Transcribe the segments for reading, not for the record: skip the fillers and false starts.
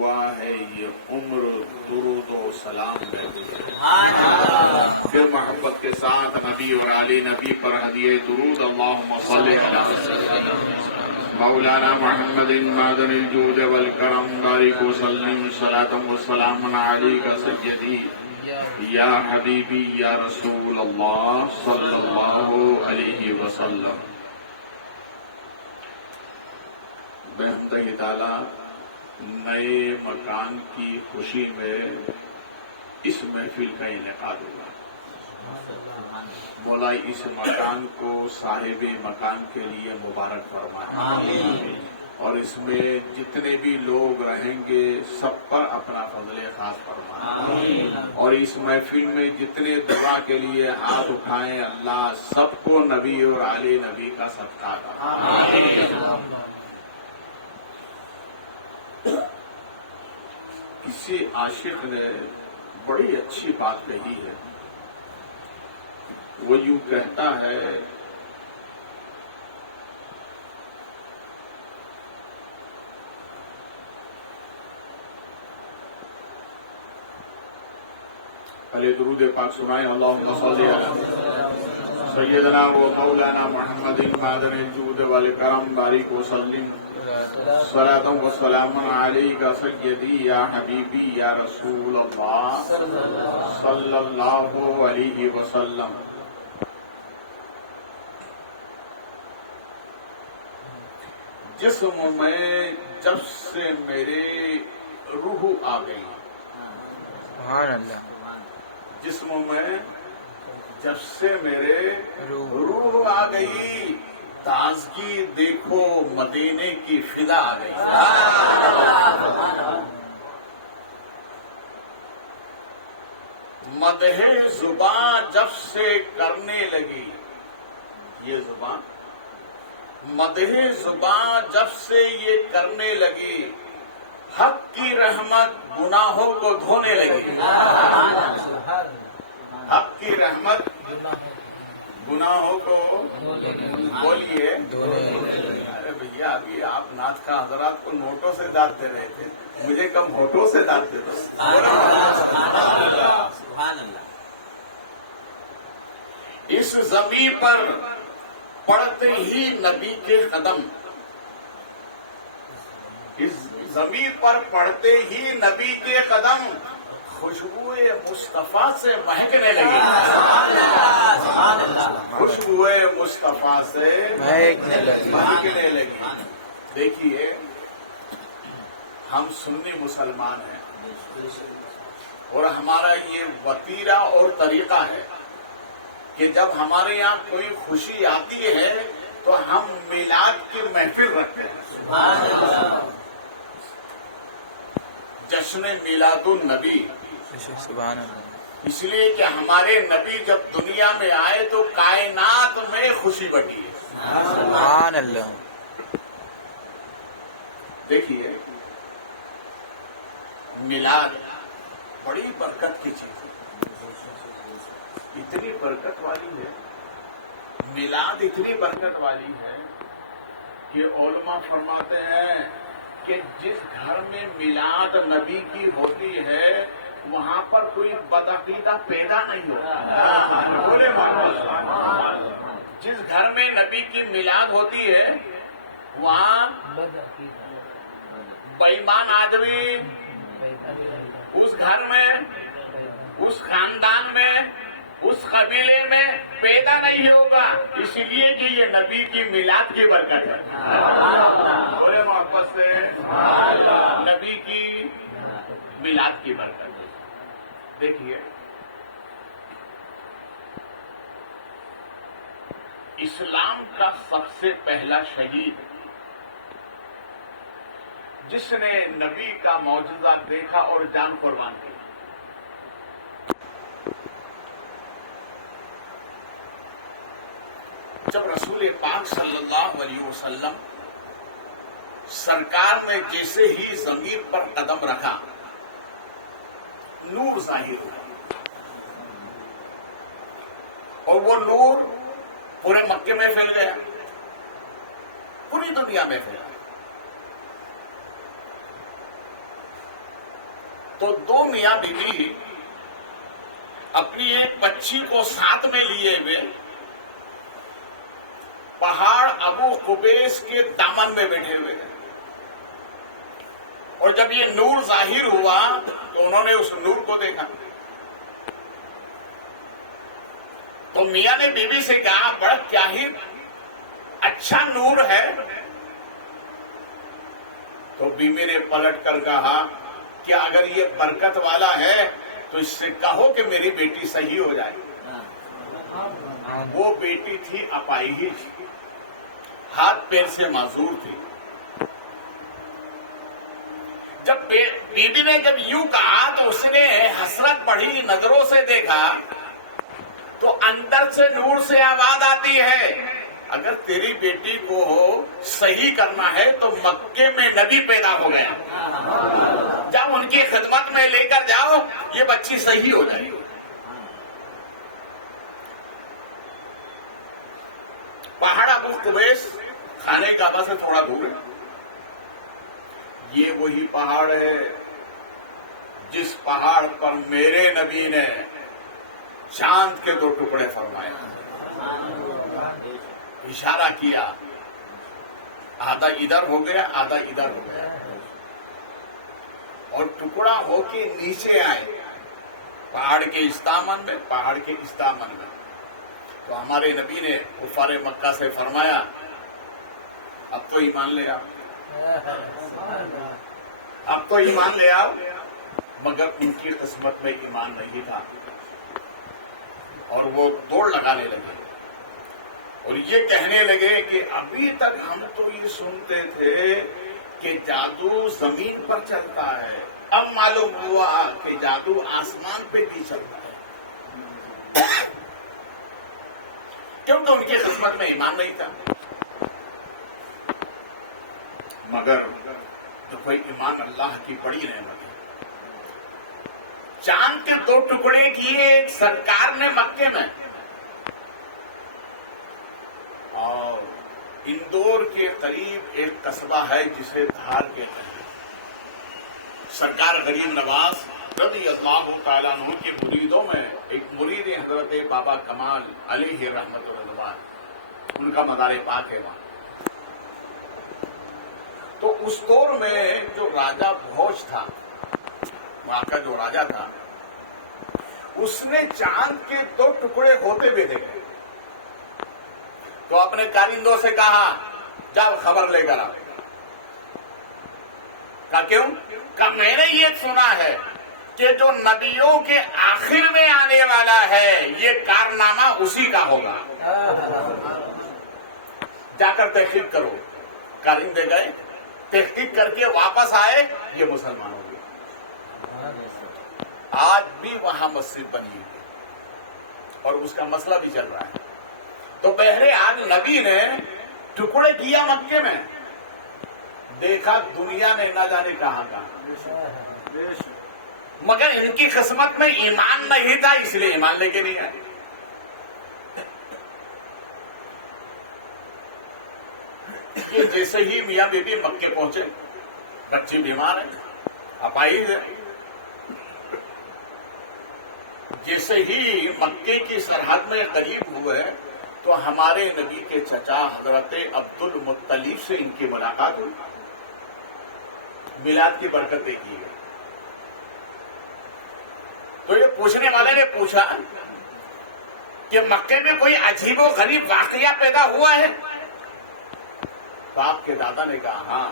ہوا ہے یہ عمر درود و سلام میں گزری. پھر محبت کے ساتھ نبی اور علی نبی پر ہدیہ درود اللہم صلی علی مولانا محمد معدن الجود والکرم بارک وسلم صلاۃ وسلام علیک سیدی یا حبیبی یا رسول اللہ صلی اللہ علیہ وسلم. بحمدہ تعالیٰ نئے مکان کی خوشی میں اس محفل کا انعقاد ہوا. مولا اس مکان کو صاحب مکان کے لیے مبارک فرمائے اور اس میں جتنے بھی لوگ رہیں گے سب پر اپنا فضل خاص فرمائے اور اس محفل میں جتنے دعا کے لیے ہاتھ اٹھائیں اللہ سب کو نبی اور علی نبی کا صدقہ عطا. کسی عاشق نے بڑی اچھی بات کہی ہے. وہ یوں کہتا ہے پہلے درود پاک سنائیں. اللہم صلی علی سیدنا و مولانا محمد معدن الجود والکرم بارک وسلم صلاۃ وسلام علیک سیدی یا حبیبی یا رسول اللہ صلی اللہ علیہ وسلم. جسم میں جب سے میرے روح آ گئی. سبحان اللہ. جسم میں جب سے میرے روح آ گئی تازگی دیکھو مدینے کی فضا آ گئی. مدح زباں جب سے کرنے لگی. یہ زباں مدح زباں جب سے یہ کرنے لگی حق کی رحمت گناہوں کو دھونے لگی. حق کی رحمت گناہوں کو بولیے. ارے بھیا ابھی آپ نعت خواں حضرات کو نوٹوں سے داد دے رہے تھے, مجھے کم ہوٹوں سے داد دے دو. اس زمین پر پڑتے ہی نبی کے قدم. اس زمین پر پڑتے ہی نبی کے قدم خوشبوئے مصطفیٰ سے مہکنے لگی. خوشبوئے مصطفیٰ سے مہکنے لگی. دیکھیے ہم سنی مسلمان ہیں اور ہمارا یہ وتیرہ اور طریقہ ہے کہ جب ہمارے یہاں کوئی خوشی آتی ہے تو ہم میلاد کی محفل رکھتے ہیں. جشن میلاد النبی. سبحان اللہ. اس لیے کہ ہمارے نبی جب دنیا میں آئے تو کائنات میں خوشی بٹی ہے. سبحان اللہ. دیکھیے میلاد بڑی برکت کی چیز ہے. اتنی برکت والی ہے میلاد, اتنی برکت والی ہے کہ علماء فرماتے ہیں کہ جس گھر میں میلاد نبی کی ہوتی ہے وہاں پر کوئی بدعقیدہ پیدا نہیں ہوتا. بولے مانو. جس گھر میں نبی کی میلاد ہوتی ہے وہاں بے ایمان آدمی اس گھر میں, اس خاندان میں, اس قبیلے میں پیدا نہیں ہوگا. اس لیے کہ یہ نبی کی میلاد کی برکت ہے. بولے محبت سے نبی کی میلاد کی برکت. دیکھیے اسلام کا سب سے پہلا شہید جس نے نبی کا معجزہ دیکھا اور جان قربان کی, جب رسول پاک صلی اللہ علیہ وسلم سرکار نے جیسے ہی زمین پر قدم رکھا نور ظاہر ہوا اور وہ نور پورے مکے میں پھیل گیا, پوری دنیا میں پھیلا. تو دو میاں بیوی اپنی ایک بچی کو ساتھ میں لیے ہوئے پہاڑ ابو قبیس کے دامن میں بیٹھے ہوئے تھے، اور جب یہ نور ظاہر ہوا تو انہوں نے اس نور کو دیکھا، تو میاں نے بیوی سے کہا بڑا کیا ہی اچھا نور ہے، تو بیوی نے پلٹ کر کہا کہ اگر یہ برکت والا ہے تو اس سے کہو کہ میری بیٹی صحیح ہو جائے۔ وہ بیٹی تھی اپاہج، ہاتھ پیر سے معذور تھی۔ جب بیوی نے جب یوں کہا تو اس نے حسرت بڑھی نظروں سے دیکھا تو اندر سے نور سے آواز آتی ہے، اگر تیری بیٹی کو صحیح کرنا ہے تو مکے میں نبی پیدا ہو گیا، جب ان کی خدمت میں لے کر جاؤ یہ بچی صحیح ہو جائے گی۔ پہاڑ ابو قبیس خانہ کعبہ سے تھوڑا دور ہے۔ یہ وہی پہاڑ ہے جس پہاڑ پر میرے نبی نے چاند کے 2 ٹکڑے فرمائے، اشارہ کیا، آدھا ادھر ہو گیا آدھا ادھر ہو گیا، اور ٹکڑا ہو کے نیچے آئے پہاڑ کے اس دامن میں، پہاڑ کے اس دامن میں۔ تو ہمارے نبی نے کفار مکہ سے فرمایا اب تو ایمان لے آؤ، اب تو ایمان لے آؤ، مگر ان کی قسمت میں ایمان نہیں تھا، اور وہ دوڑ لگانے لگے اور یہ کہنے لگے کہ ابھی تک ہم تو یہ سنتے تھے کہ جادو زمین پر چلتا ہے، اب معلوم ہوا کہ جادو آسمان پہ بھی چلتا ہے، کیونکہ ان کی قسمت میں ایمان نہیں تھا۔ مگر جو کوئی ایمان اللہ کی بڑی نعمت ہے، چاند کے 2 ٹکڑے کیے ایک سرکار نے مکے میں، اور اندور کے قریب ایک قصبہ ہے جسے دھار کہتے ہیں۔ سرکار غریب نواز رضی اللہ تعالیٰ عنہ کے مریدوں میں ایک مرید حضرت بابا کمال علیہ رحمت اللہ، ان کا مزار پاک ہے وہاں۔ تو اس دور میں جو راجہ بھوج تھا، وہاں کا جو راجہ تھا، اس نے چاند کے 2 ٹکڑے ہوتے ہوئے دیکھے، تو اپنے کارندوں سے کہا جاؤ خبر لے کر آؤ۔ کہا کیوں؟ کہا میں نے یہ سنا ہے کہ جو نبیوں کے آخر میں آنے والا ہے یہ کارنامہ اسی کا ہوگا، جا کر تحقیق کرو۔ کارندے گئے، تحقیق کر کے واپس آئے، یہ مسلمان ہو گئے۔ آج بھی وہاں مسجد بنی ہے اور اس کا مسئلہ بھی چل رہا ہے۔ تو بہرحال نبی نے ٹکڑے کیا مکے میں، دیکھا دنیا نے نہ جانے کہاں کہاں، مگر ان کی قسمت میں ایمان نہیں تھا، اس لیے ایمان لے کے نہیں آئے۔ یہ جیسے ہی میاں بیوی مکے پہنچے، بچی بیمار ہے، اپاہج ہے، جیسے ہی مکے کی سرحد میں قریب ہوئے تو ہمارے نبی کے چچا حضرت عبد المطلب سے ان کی ملاقات ہوئی، میلاد کی برکت دیکھی گئی۔ تو یہ پوچھنے والے نے پوچھا کہ مکے میں کوئی عجیب و غریب واقعہ پیدا ہوا ہے؟ تو آپ کے دادا نے کہا ہاں،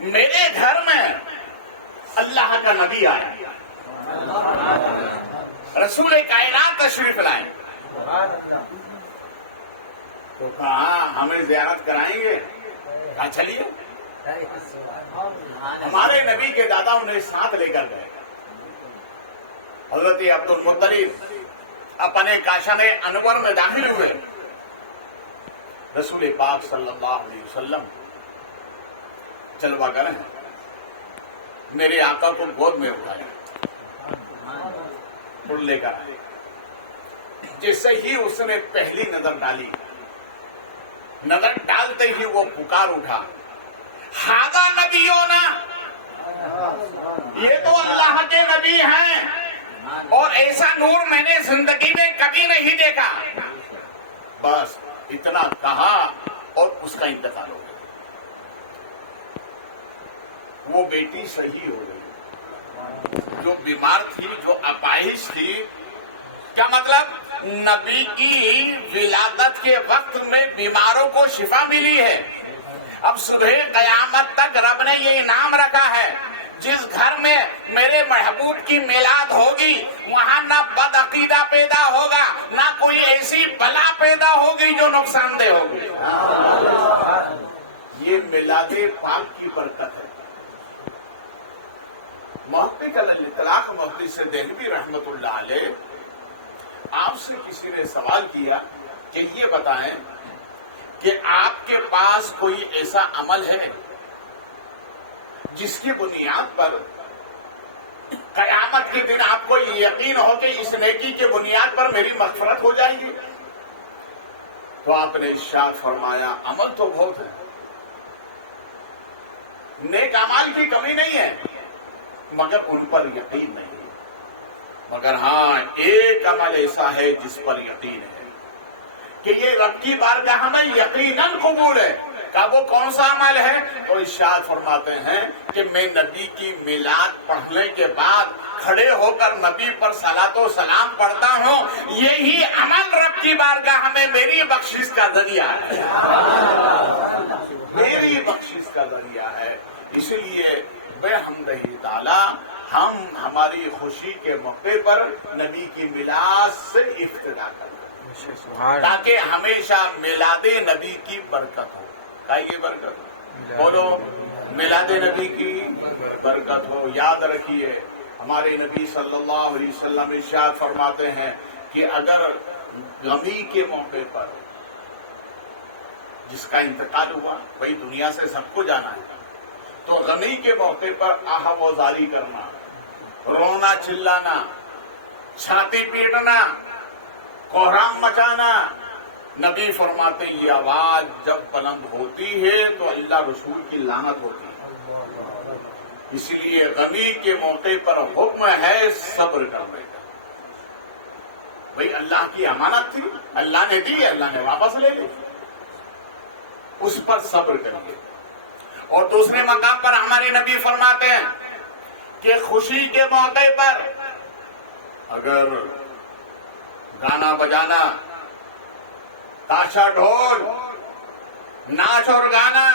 میرے گھر میں اللہ کا نبی آیا، رسول کائنات تشریف لائے۔ تو کہا ہمیں زیارت کرائیں گے؟ کہا چلیے۔ ہمارے نبی کے دادا انہیں ساتھ لے کر گئے۔ حضرت عبد المطلب اپنے کاشان انور میں داخل ہوئے، رسول پاک صلی اللہ علیہ وسلم جلوہ گر ہیں، میرے آقا کو گود میں اٹھایا اور لے کر آئے۔ جیسے ہی اس نے پہلی نظر ڈالی، نظر ڈالتے ہی وہ پکار اٹھا، ہاذا نبینا یہ تو اللہ کے نبی ہیں اور ایسا نور میں نے زندگی میں کبھی نہیں دیکھا. بس اتنا کہا اور اس کا انتقال ہو گیا. وہ بیٹی صحیح ہو گئی جو بیمار تھی, جو اپاہج تھی. کیا مطلب؟ نبی کی ولادت کے وقت میں بیماروں کو شفا ملی ہے. اب صبح قیامت تک رب نے یہ انعام رکھا ہے, جس گھر میں میرے محبوب کی میلاد ہوگی وہاں نہ بد عقیدہ پیدا ہوگا, نہ کوئی ایسی بلا پیدا ہوگی جو نقصان دہ ہوگی. یہ میلاد پاک کی برکت ہے. محقق الاطلاق محدث دہلوی رحمت اللہ علیہ, آپ سے کسی نے سوال کیا کہ یہ بتائیں کہ آپ کے پاس کوئی ایسا عمل ہے جس کی بنیاد پر قیامت کے دن آپ کو یہ یقین ہو کہ اس نیکی کے بنیاد پر میری مغفرت ہو جائے گی؟ تو آپ نے ارشاد فرمایا عمل تو بہت ہے, نیک اعمال کی کمی نہیں ہے, مگر ان پر یقین نہیں. مگر ہاں ایک عمل ایسا ہے جس پر یقین ہے کہ یہ رب کی بارگاہ میں یقیناً قبول ہے. کہ وہ کون سا عمل ہے؟ تو ارشاد فرماتے ہیں کہ میں نبی کی میلاد پڑھنے کے بعد کھڑے ہو کر نبی پر صلاۃ و سلام پڑھتا ہوں, یہی عمل رب کی بارگاہ میں میری بخشش کا ذریعہ ہے. میری بخشش کا ذریعہ ہے. اس لیے بے حمدہ تعالی ہم ہماری خوشی کے موقع پر نبی کی میلاد سے ابتدا کریں تاکہ ہمیشہ میلاد نبی کی برکت ہو. یہ برکت ہو, بولو میلاد نبی کی برکت ہو. یاد رکھیے ہمارے نبی صلی اللہ علیہ وسلم ارشاد فرماتے ہیں کہ اگر غمی کے موقع پر, جس کا انتقال ہوا وہی دنیا سے سب کو جانا ہے, تو غمی کے موقع پر آہ و زاری کرنا, رونا چلانا, چھاتی پیٹنا, کوہرام مچانا, نبی فرماتے ہیں یہ آواز جب بلند ہوتی ہے تو اللہ رسول کی لعنت ہوتی ہے. اس لیے غمی کے موقع پر حکم ہے صبر کرنے کا. بھئی اللہ کی امانت تھی, اللہ نے دی, اللہ نے واپس لے لی, اس پر صبر کریے. اور دوسرے مقام پر ہمارے نبی فرماتے ہیں کہ خوشی کے موقع پر اگر گانا بجانا, تاشا ڈھول, ناچ اور گانا,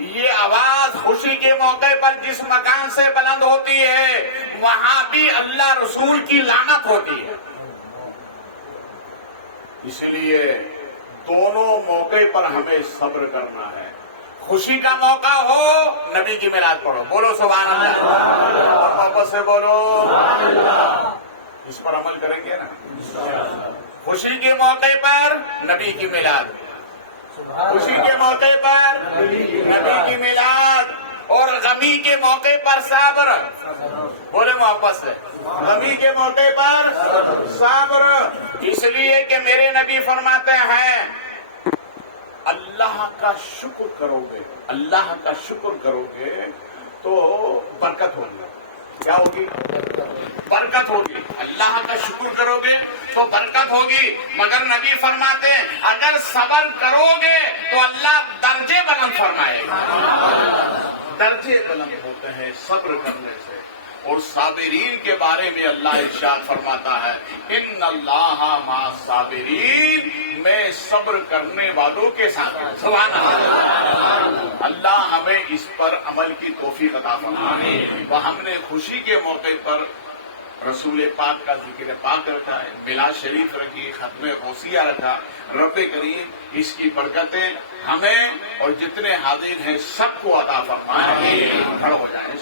یہ آواز خوشی کے موقع پر جس مکان سے بلند ہوتی ہے وہاں بھی اللہ رسول کی لعنت ہوتی ہے. اس لیے دونوں موقع پر ہمیں صبر کرنا ہے. خوشی کا موقع ہو نبی کی میلاد پڑھو, بولو سبحان اللہ, اور واپس سے بولو. اس پر عمل کریں گے نا. خوشی کے موقع پر نبی کی میلاد, خوشی کے موقع پر نبی کی میلاد, اور غمی کے موقع پر صبر. بولے محبت سے, غمی کے موقع پر صبر. اس لیے کہ میرے نبی فرماتے ہیں اللہ کا شکر کرو گے, اللہ کا شکر کرو گے تو برکت ہوگی. کیا ہوگی؟ برکت ہوگی. اللہ کا شکر کرو گے تو برکت ہوگی. مگر نبی فرماتے ہیں اگر صبر کرو گے تو اللہ درجے بلند فرمائے گا. درجے بلند ہوتے ہیں صبر کرنے سے. اور صابرین کے بارے میں اللہ ارشاد فرماتا ہے ان اللہ مع الصابرین, میں صبر کرنے والوں کے ساتھ. سبحان اللہ. اللہ ہمیں اس پر عمل کی توفیق عطا فرمائے. وہ ہم نے خوشی کے موقع پر رسول پاک کا ذکر پاک رکھا ہے, میلاد شریف رکھی, ختم غوثیہ رکھا. رب کریم اس کی برکتیں ہمیں اور جتنے حاضر ہیں سب کو عطا فرمائے. کھڑے ہو جائیں.